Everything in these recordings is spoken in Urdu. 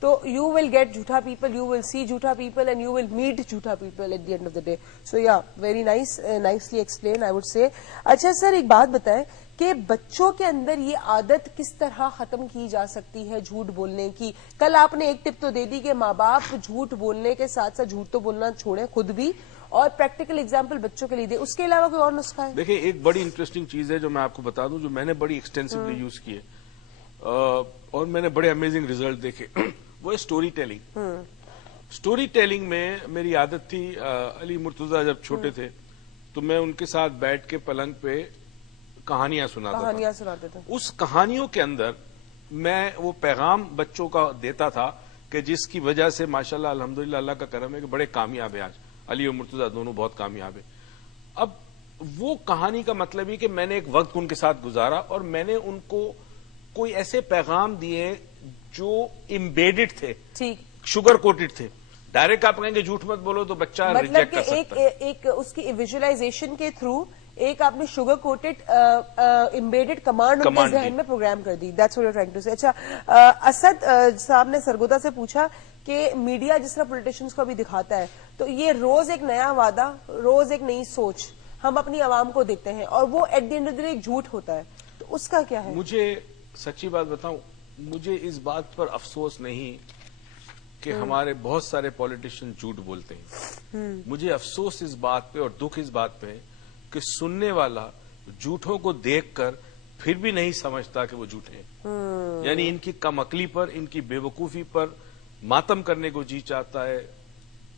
تو یو ول گیٹ جھوٹا پیپل, یو ول سی جھوٹا people, and you will meet جھوٹا people at the end of the day. So yeah very nicely explain I would say. اچھا سر, ایک بات بتائیں کہ بچوں کے اندر یہ عادت کس طرح ختم کی جا سکتی ہے جھوٹ بولنے کی؟ کل آپ نے ایک ٹپ تو دے دی کہ ماں باپ جھوٹ بولنے کے ساتھ ساتھ جھوٹ تو بولنا چھوڑیں خود بھی, اور پریکٹیکل ایگزامپل بچوں کے لیے دے. اس کے علاوہ کوئی اور نسخہ ہے؟ دیکھیں, ایک بڑی انٹرسٹنگ چیز ہے جو میں آپ کو بتا دوں, جو میں نے بڑی ایکسٹینسولی یوز کی ہے اور میں نے بڑے امیزنگ ریزلٹ دیکھے, وہ ہے اسٹوری ٹیلنگ. اسٹوری ٹیلنگ میں میری عادت تھی, علی مرتضیٰ جب چھوٹے تھے تو میں ان کے ساتھ بیٹھ کے پلنگ پہ کہانیاں سناتے تھے. اس کہانیوں کے اندر میں وہ پیغام بچوں کا دیتا تھا کہ جس کی وجہ سے ماشاءاللہ الحمدللہ اللہ کا کرم ہے کہ بڑے کامیاب ہیں. آج علی اور مرتضیٰ دونوں بہت کامیاب ہیں. اب وہ کہانی کا مطلب یہ کہ میں نے ایک وقت ان کے ساتھ گزارا اور میں نے ان کو کوئی ایسے پیغام دیے جو امبیڈڈ تھے, شوگر کوٹڈ تھے. ڈائریکٹ آپ کہیں گے جھوٹ مت بولو تو بچہ ریجیکٹ کر سکتا ہے. ایک اس کی ویژوائزیشن کے تھرو ایک آپ نے شوگر کوٹڈ امبیڈڈ کمانڈ ان کے ذہن میں پروگرام کر دی. That's what you are trying to say. اچھا, اسد صاحب نے سرگودا سے پوچھا کہ میڈیا جس طرح پولیٹیشنز کو بھی دکھاتا ہے تو یہ روز ایک نیا وعدہ, روز ایک نئی سوچ ہم اپنی عوام کو دیتے ہیں اور وہ at the end of the day ایک جھوٹ ہوتا ہے, تو اس کا کیا ہے؟ مجھے سچی بات بتاؤں, مجھے اس بات پر افسوس نہیں کہ ہمارے بہت سارے پولیٹیشین جھوٹ بولتے ہیں. مجھے افسوس اس بات پہ اور دکھ اس بات پہ کہ سننے والا جھوٹوں کو دیکھ کر پھر بھی نہیں سمجھتا کہ وہ جھوٹے ہیں. یعنی ان کی کم عقلی پر, ان کی بے وقوفی پر ماتم کرنے کو جی چاہتا ہے.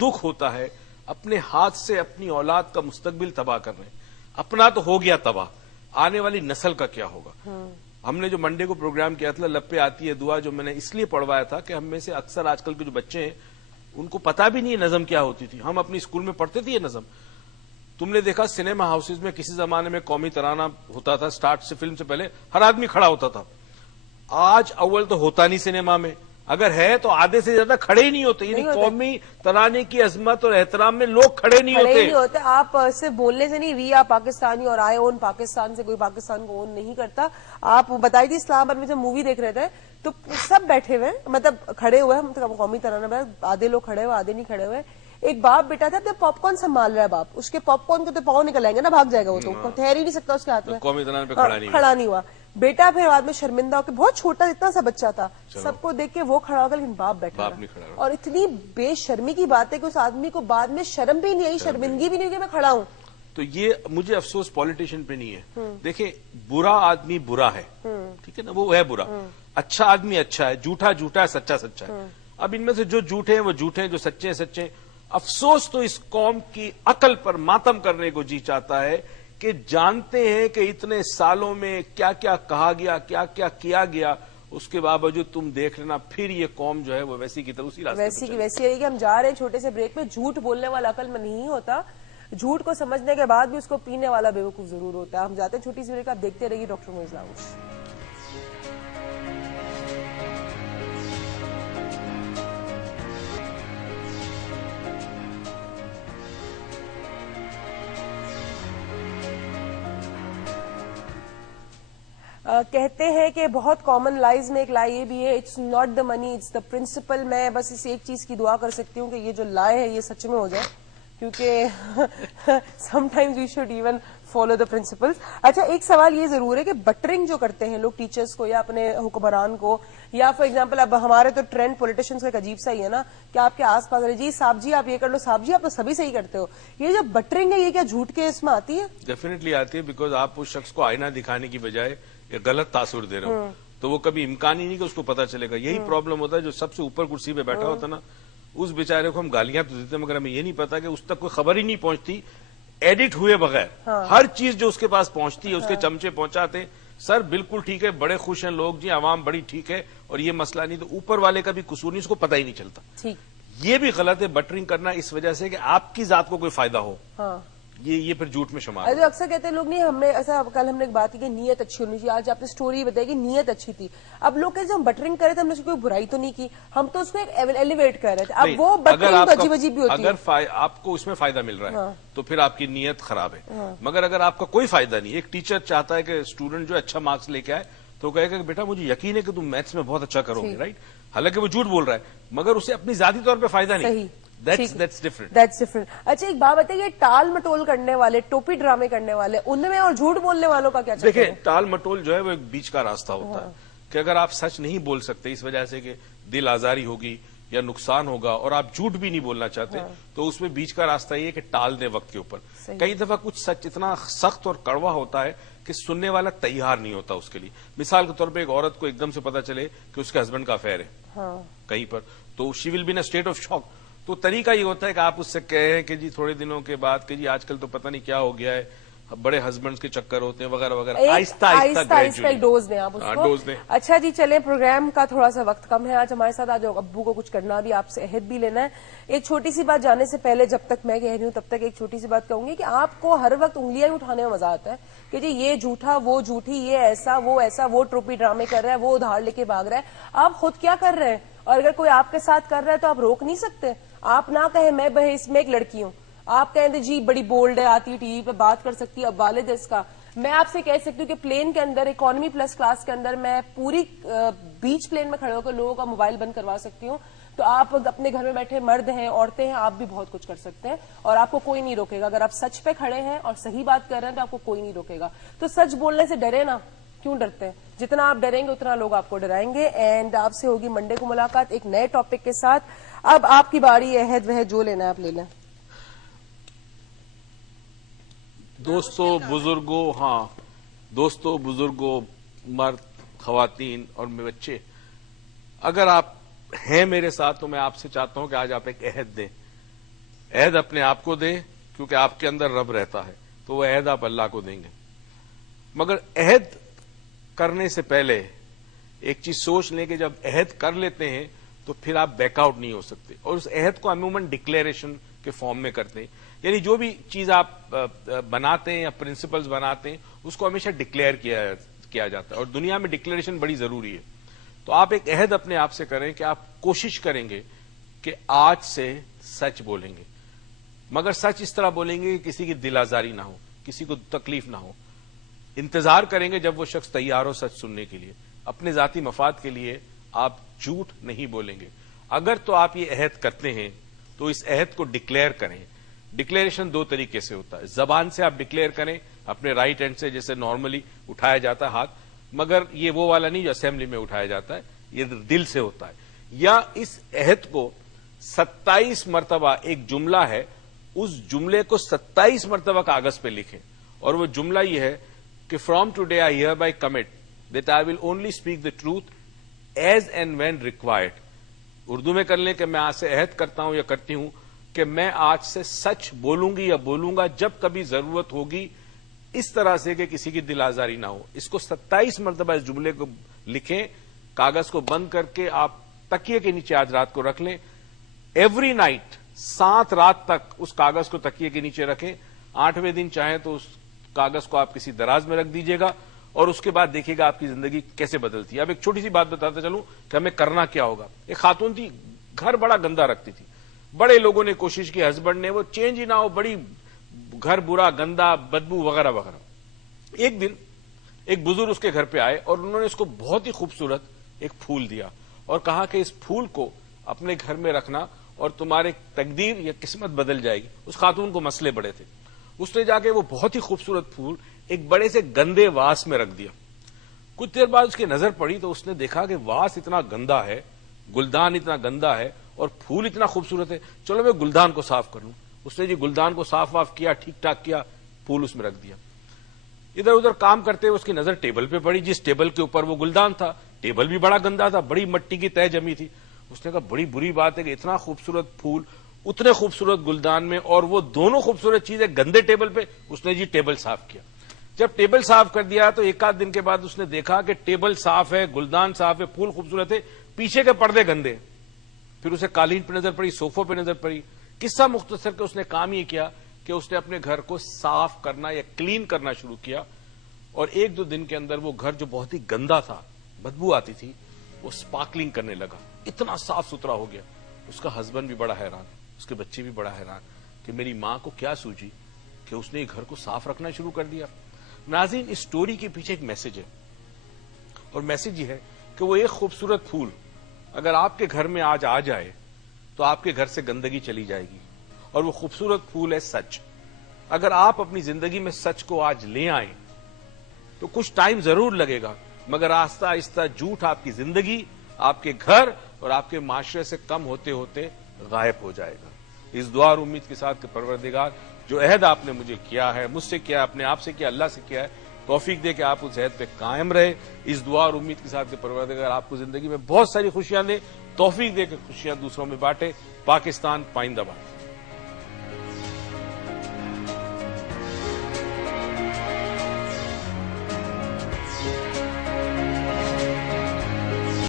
دکھ ہوتا ہے اپنے ہاتھ سے اپنی اولاد کا مستقبل تباہ کر رہے ہیں. اپنا تو ہو گیا تباہ, آنے والی نسل کا کیا ہوگا؟ ہم نے جو منڈے کو پروگرام کیا تھا لب پہ آتی ہے دعا, جو میں نے اس لیے پڑھوایا تھا کہ ہم میں سے اکثر آج کل کے جو بچے ہیں ان کو پتا بھی نہیں ہے نظم کیا ہوتی تھی. ہم اپنی اسکول میں پڑھتے تھے یہ نظم. تم نے دیکھا سنیما ہاؤسز میں کسی زمانے میں قومی ترانہ ہوتا تھا, سٹارٹ سے فلم سے پہلے ہر آدمی کھڑا ہوتا تھا. آج اول تو ہوتا نہیں سنیما میں, اگر ہے تو آدھے سے زیادہ کھڑے ہی نہیں ہوتے. یعنی قومی ترانے کی عظمت اور احترام میں لوگ کھڑے نہیں ہوتے. آپ صرف بولنے سے نہیں, وی آر پاکستانی اور آئی اون پاکستان سے کوئی پاکستان کو اون نہیں کرتا. آپ بتائی تھی اسلام آباد میں جب مووی دیکھ رہے تھے تو سب بیٹھے ہوئے, مطلب کھڑے ہوئے, ہم قومی ترانہ میں آدھے لوگ کھڑے ہوئے آدھے نہیں کھڑے ہوئے. ایک باپ بیٹا تھا, پاپ کارن سنبھال رہا ہے باپ, اس کے پاپ کارن کو تو پاؤں نکل آئیں گے نا, بھاگ جائے گا وہ, تو ٹھہر ہی نہیں سکتا اس کے ہاتھ میں, قومی ترانہ پہ کھڑا نہیں ہوا. بیٹا پھر بعد میں شرمندہ ہو کے, بہت چھوٹا اتنا سا بچہ تھا, سب کو دیکھ کے وہ کھڑا ہوگا لیکن باپ بیٹھا رہا. اور اتنی بے شرمی کی بات ہے کہ اس آدمی کو بعد میں شرم بھی نہیں آئی, شرمندگی بھی نہیں کہ میں کھڑا ہوں. تو یہ مجھے افسوس پولیٹیشین پہ نہیں ہے. دیکھیں, برا آدمی برا ہے, ٹھیک ہے نا, وہ ہے برا. اچھا آدمی اچھا ہے, جھوٹا جھوٹا ہے, سچا سچا ہے. اب ان میں سے جو جھوٹے ہیں وہ جھوٹے ہیں, جو سچے ہیں سچے ہیں. افسوس تو اس قوم کی عقل پر ماتم کرنے کو جی چاہتا ہے کہ جانتے ہیں کہ اتنے سالوں میں کیا کیا کہا گیا, کیا کیا کیا گیا, اس کے باوجود تم دیکھ لینا پھر یہ قوم جو ہے وہ ویسی کی طرح اسی راستے ویسی کی ویسی ہے. کہ ہم جا رہے ہیں چھوٹے سے بریک میں. جھوٹ بولنے والا عقل میں نہیں ہوتا, جھوٹ کو سمجھنے کے بعد بھی اس کو پینے والا بیوقوف ضرور ہوتا ہے. ہم جاتے ہیں چھوٹی سی بریک, آپ دیکھتے رہیے ڈاکٹر موئز لاؤنج. کہتے ہیں کہ بہت کامن لائز میں ایک لائی یہ بھی ہے, it's not the money it's the principle. میں بس اس ایک چیز کی دعا کر سکتی ہوں کہ یہ جو لائے ہے یہ سچ میں ہو جائے, کیونکہ sometimes we should even follow the principles. اچھا, ایک سوال یہ ضرور ہے کہ بٹرنگ جو کرتے ہیں لوگ ٹیچرز کو یا اپنے حکمران کو, یا فار ایگزامپل اب ہمارے تو ٹرینڈ پولیٹیشنز کا ایک عجیب سا ہی ہے نا کہ آپ کے آس پاس جی صاحب جی آپ یہ کر لو, صاحب جی آپ تو سبھی صحیح کرتے ہو. یہ جو بٹرنگ ہے یہ کیا جھوٹ کے اس میں آتی ہے؟ ڈیفینیٹلی آتی ہے, بیکاز آپ اس شخص کو آئینہ دکھانے کی بجائے غلط تاثر دے رہے ہو, تو وہ کبھی امکان ہی نہیں کہ اس کو پتا چلے گا. یہی پرابلم ہوتا ہے, جو سب سے اوپر کرسی پہ بیٹھا ہوتا نا اس بیچارے کو ہم گالیاں تو دیتے ہیں مگر ہمیں یہ نہیں پتا کہ اس تک کوئی خبر ہی نہیں پہنچتی ایڈٹ ہوئے بغیر. ہر چیز جو اس کے پاس پہنچتی ہے اس کے چمچے پہنچاتے. سر بالکل ٹھیک ہے, بڑے خوش ہیں لوگ جی, عوام بڑی ٹھیک ہے اور یہ مسئلہ نہیں, تو اوپر والے کا بھی قصور نہیں, اس کو پتا ہی نہیں چلتا. یہ بھی غلط ہے بٹرنگ کرنا اس وجہ سے کہ آپ کی ذات کو کوئی فائدہ ہو, یہ پھر جھوٹ میں شمار ہے. اکثر کہتے ہیں لوگ نہیں, ہم نے ایسا کل ہم نے ایک بات کی کہ نیت اچھی ہونی چاہیے. آج آپ نے اسٹوری بتائی کہ نیت اچھی تھی. اب لوگ کہتے ہیں ہم بٹرنگ کر رہے تھے, ہم نے اس کو کوئی برائی تو نہیں کی, ہم تو اس کو ایک ایلیویٹ کر رہے تھے. اب وہ بٹرنگ عجیب عجیب بھی ہوتی ہے. اگر آپ کو اس میں فائدہ مل رہا ہے تو پھر آپ کی نیت خراب ہے. مگر اگر آپ کا کوئی فائدہ نہیں, ایک ٹیچر چاہتا ہے کہ اسٹوڈنٹ جو اچھا مارکس لے کے آئے تو کہے گا کہ بیٹا مجھے یقین ہے کہ تم میتھس میں بہت اچھا کرو گے, رائٹ. حالانکہ وہ جھوٹ بول رہا ہے مگر اسے اپنی ذاتی طور پہ فائدہ نہیں. That's different. اچھا ایک بات بتائیے, یہ ٹال مٹول کرنے والے, ٹوپی ڈرامے کرنے والے, ان میں اور جھوٹ بولنے والوں کا کیا چکر ہے؟ دیکھیں ٹال مٹول جو ہے وہ ایک بیچ کا راستہ ہوتا ہے کہ اگر آپ سچ نہیں بول سکتے اس وجہ سے کہ دل آزاری ہوگی یا نقصان ہوگا اور آپ جھوٹ بھی نہیں بولنا چاہتے تو اس میں بیچ کا راستہ یہ کہ ٹال دیں وقت کے اوپر. کئی دفعہ کچھ سچ اتنا سخت اور کڑوا ہوتا ہے کہ سننے والا تیار نہیں ہوتا اس کے لیے. مثال کے طور پہ ایک عورت کو ایک دم سے پتا چلے کہ اس کے ہسبینڈ کا افیئر ہے کہیں پر, تو she will be in state of shock. تو طریقہ یہ ہوتا ہے کہ آپ اس سے کہیں کہ جی تھوڑے دنوں کے بعد کہ جی آج کل تو پتہ نہیں کیا ہو گیا ہے, بڑے ہسبینڈز کے چکر ہوتے ہیں وغیرہ وغیرہ, آہستہ آہستہ ڈوز دیں آپ اس کو. اچھا جی چلیں, پروگرام کا تھوڑا سا وقت کم ہے آج ہمارے ساتھ, آج ابو کو کچھ کرنا بھی, آپ سے عہد بھی لینا ہے. ایک چھوٹی سی بات جانے سے پہلے, جب تک میں کہہ رہی ہوں تب تک ایک چھوٹی سی بات کہوں گی کہ آپ کو ہر وقت انگلیاں اٹھانے میں مزہ آتا ہے کہ جی یہ جھوٹا, وہ جھوٹی, یہ ایسا, وہ ٹروپی ڈرامے کر رہا ہے, وہ ادھار لے کے بھاگ رہا ہے. آپ خود کیا کر رہے ہیں, اور اگر کوئی آپ کے ساتھ کر رہا ہے تو آپ روک نہیں سکتے. آپ نہ کہیں میں بحث میں ایک لڑکی ہوں, آپ کہیں جی بڑی بولڈ ہے, آتی ٹی وی پہ بات کر سکتی ہے, اب والد ہے اس کا. میں آپ سے کہہ سکتی ہوں کہ پلین کے اندر, اکانومی پلس کلاس کے اندر, میں پوری بیچ پلین میں کھڑے ہو کر لوگوں کا موبائل بند کروا سکتی ہوں. تو آپ اپنے گھر میں بیٹھے مرد ہیں, عورتیں ہیں, آپ بھی بہت کچھ کر سکتے ہیں اور آپ کو کوئی نہیں روکے گا. اگر آپ سچ پہ کھڑے ہیں اور صحیح بات کر رہے ہیں تو آپ کو کوئی نہیں روکے گا. تو سچ بولنے سے ڈرے نا, کیوں ڈرتے ہیں؟ جتنا آپ ڈریں گے اتنا لوگ آپ کو ڈرائیں گے. اینڈ آپ سے ہوگی منڈے کو ملاقات ایک نئے ٹاپک کے ساتھ. اب آپ کی باری, عہد وہد جو لینا ہے آپ لے لیں. دوستوں بزرگوں, مرد, خواتین اور بچے, اگر آپ ہیں میرے ساتھ تو میں آپ سے چاہتا ہوں کہ آج آپ ایک عہد دیں. عہد اپنے آپ کو دیں کیونکہ آپ کے اندر رب رہتا ہے, تو وہ عہد آپ اللہ کو دیں گے. مگر عہد کرنے سے پہلے ایک چیز سوچ لیں کہ جب عہد کر لیتے ہیں تو پھر آپ بیک آؤٹ نہیں ہو سکتے. اور اس عہد کو عموماً ڈکلیریشن کے فارم میں کرتے ہیں, یعنی جو بھی چیز آپ بناتے ہیں یا پرنسپلز بناتے ہیں اس کو ہمیشہ ڈکلیئر کیا جاتا ہے, اور دنیا میں ڈکلیریشن بڑی ضروری ہے. تو آپ ایک عہد اپنے آپ سے کریں کہ آپ کوشش کریں گے کہ آج سے سچ بولیں گے, مگر سچ اس طرح بولیں گے کہ کسی کی دل آزاری نہ ہو, کسی کو تکلیف نہ ہو. انتظار کریں گے جب وہ شخص تیار ہو سچ سننے کے لیے. اپنے ذاتی مفاد کے لیے آپ جھوٹ نہیں بولیں گے. اگر تو آپ یہ عہد کرتے ہیں تو اس عہد کو ڈکلیئر کریں. ڈکلیریشن دو طریقے سے ہوتا ہے. زبان سے آپ ڈکلیئر کریں اپنے رائٹ ہینڈ سے, جیسے نارملی اٹھایا جاتا ہے ہاتھ, مگر یہ وہ والا نہیں جو اسمبلی میں اٹھایا جاتا ہے, یہ دل سے ہوتا ہے. یا اس عہد کو 27 مرتبہ, ایک جملہ ہے, اس جملے کو 27 مرتبہ کاغذ پہ لکھیں, اور وہ جملہ یہ ہے کہ from today I hereby commit that I will only speak the truth as and when required. Urdu میں کر لیں کہ میں آج سے عہد کرتا ہوں یا کرتی ہوں کہ میں آج سے سچ بولوں گی یا بولوں گا جب کبھی ضرورت ہوگی, اس طرح سے کہ کسی کی دل آزاری نہ ہو. اس کو 27 مرتبہ اس جملے کو لکھیں, کاغذ کو بند کر کے آپ تکیے کے نیچے آج رات کو رکھ لیں. ایوری نائٹ 7 رات تک اس کاغذ کو تکیے کے نیچے رکھیں. 8ویں دن چاہیں تو اس کاغذ کو آپ کسی دراز میں رکھ دیجیے گا, اور اس کے بعد دیکھیے گا آپ کی زندگی کیسے بدلتی ہے. اب ایک چھوٹی سی بات بتاتا چلوں کہ ہمیں کرنا کیا ہوگا. ایک خاتون تھی, گھر بڑا گندا رکھتی تھی. بڑے لوگوں نے کوشش کی ہسبینڈ نے وہ چینج ہی نہ ہو, بڑی گھر برا, گندا, بدبو وغیرہ وغیرہ. ایک دن ایک بزرگ اس کے گھر پہ آئے اور انہوں نے اس کو بہت ہی خوبصورت ایک پھول دیا اور کہا کہ اس پھول کو اپنے گھر میں رکھنا اور تمہارے تقدیر یا قسمت بدل جائے گی. اس خاتون کو مسئلے بڑے تھے. اس نے جا کے وہ بہت ہی خوبصورت پھول ایک بڑے سے گندے واس میں رکھ دیا. کچھ دیر بعد اس کی نظر پڑی تو اس نے دیکھا کہ واس اتنا گندا ہے, گلدان اتنا گندا ہے اور پھول اتنا خوبصورت ہے, چلو میں گلدان کو صاف کر لوں. اس نے جی گلدان کو صاف واف کیا, ٹھیک ٹھاک کیا, پھول اس میں رکھ دیا. ادھر ادھر کام کرتے ہوئے اس کی نظر ٹیبل پہ پڑی. جس ٹیبل کے اوپر وہ گلدان تھا, ٹیبل بھی بڑا گندا تھا, بڑی مٹی کی تہ جمی تھی. اس نے کہا بڑی بری بات ہے کہ اتنا خوبصورت پھول اتنے خوبصورت گلدان میں, اور وہ دونوں خوبصورت چیزیں گندے ٹیبل پہ. اس نے جی ٹیبل صاف کیا. جب ٹیبل صاف کر دیا تو ایک آدھ دن کے بعد اس نے دیکھا کہ ٹیبل صاف ہے, گلدان صاف ہے, پھول خوبصورت ہے, پیچھے کے پردے گندے. پھر اسے قالین پہ نظر پڑی, صوفوں پہ نظر پڑی. قصہ مختصر کہ اس نے کام یہ کیا کہ اس نے اپنے گھر کو صاف کرنا یا کلین کرنا شروع کیا, اور 1-2 دن کے اندر وہ گھر جو بہت ہی گندا تھا, بدبو آتی تھی, وہ سپارکلنگ کرنے لگا, اتنا صاف ستھرا ہو گیا. اس کا ہسبینڈ بھی بڑا حیران, اس کے بچے بھی بڑا حیران کہ میری ماں کو کیا سوجی کہ اس نے گھر کو صاف رکھنا شروع کر دیا. ناظرین, اس سٹوری کے پیچھے ایک میسج ہے, اور میسج یہ ہے کہ وہ ایک خوبصورت پھول اگر آپ کے گھر میں آج آ جائے تو آپ کے گھر سے گندگی چلی جائے گی، اور وہ خوبصورت پھول ہے سچ۔ اگر آپ اپنی زندگی میں سچ کو آج لے آئیں تو کچھ ٹائم ضرور لگے گا، مگر آہستہ آہستہ جھوٹ آپ کی زندگی، آپ کے گھر اور آپ کے معاشرے سے کم ہوتے ہوتے غائب ہو جائے گا۔ اس دعا اور امید کے ساتھ کہ پروردگار جو عہد آپ نے مجھے کیا ہے، مجھ سے کیا، اپنے آپ سے کیا، اللہ سے کیا ہے، توفیق دے کہ آپ اس عہد پہ قائم رہے۔ اس دعا اور امید کے ساتھ کہ پروردگار آپ کو زندگی میں بہت ساری خوشیاں دے، توفیق دے کہ خوشیاں دوسروں میں بانٹے۔ پاکستان پائندہ باد۔